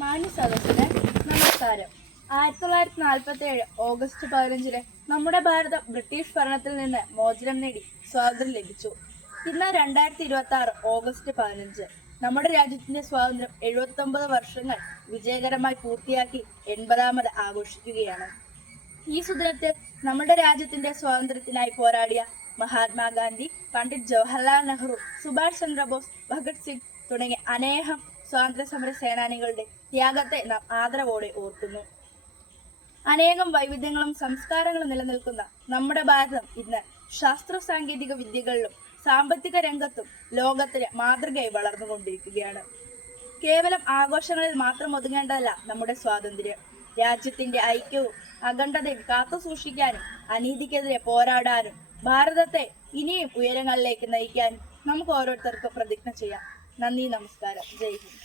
മാന്യ സദസ്സിന് നമസ്കാരം. 1947 ഓഗസ്റ്റ് 15 നമ്മുടെ ഭാരതം ബ്രിട്ടീഷ് ഭരണത്തിൽ നിന്ന് മോചനം നേടി സ്വാതന്ത്ര്യം ലഭിച്ചു. ഇന്ന് 2026 ഓഗസ്റ്റ് 15 നമ്മുടെ രാജ്യത്തിന്റെ സ്വാതന്ത്ര്യം 79 വർഷങ്ങൾ വിജയകരമായി പൂർത്തിയാക്കി 80ാമത് ആഘോഷിക്കുകയാണ്. ഈ സുദിനത്തിൽ നമ്മുടെ രാജ്യത്തിന്റെ സ്വാതന്ത്ര്യത്തിനായി പോരാടിയ മഹാത്മാഗാന്ധി, പണ്ഡിറ്റ് ജവഹർലാൽ നെഹ്റു, സുഭാഷ് ചന്ദ്രബോസ്, ഭഗത് സിംഗ് തുടങ്ങിയ അനേകം സ്വാതന്ത്ര്യ സമര സേനാനികളുടെ ത്യാഗത്തെ നാം ആദരവോടെ ഓർക്കുന്നു. അനേകം വൈവിധ്യങ്ങളും സംസ്കാരങ്ങളും നിലനിൽക്കുന്ന നമ്മുടെ ഭാരതം ഇന്ന് ശാസ്ത്ര സാങ്കേതിക വിദ്യകളിലും സാമ്പത്തിക രംഗത്തും ലോകത്തിന് മാതൃകയായി വളർന്നുകൊണ്ടിരിക്കുകയാണ്. കേവലം ആഘോഷങ്ങളിൽ മാത്രം ഒതുങ്ങേണ്ടതല്ല നമ്മുടെ സ്വാതന്ത്ര്യം. രാജ്യത്തിന്റെ ഐക്യവും അഖണ്ഡതയും കാത്തു സൂക്ഷിക്കാനും അനീതിക്കെതിരെ പോരാടാനും ഭാരതത്തെ ഇനിയും ഉയരങ്ങളിലേക്ക് നയിക്കാനും നമുക്ക് ഓരോരുത്തർക്കും പ്രതിജ്ഞ ചെയ്യാം. നന്ദി, നമസ്കാരം, ജയ് ഹിന്ദ്.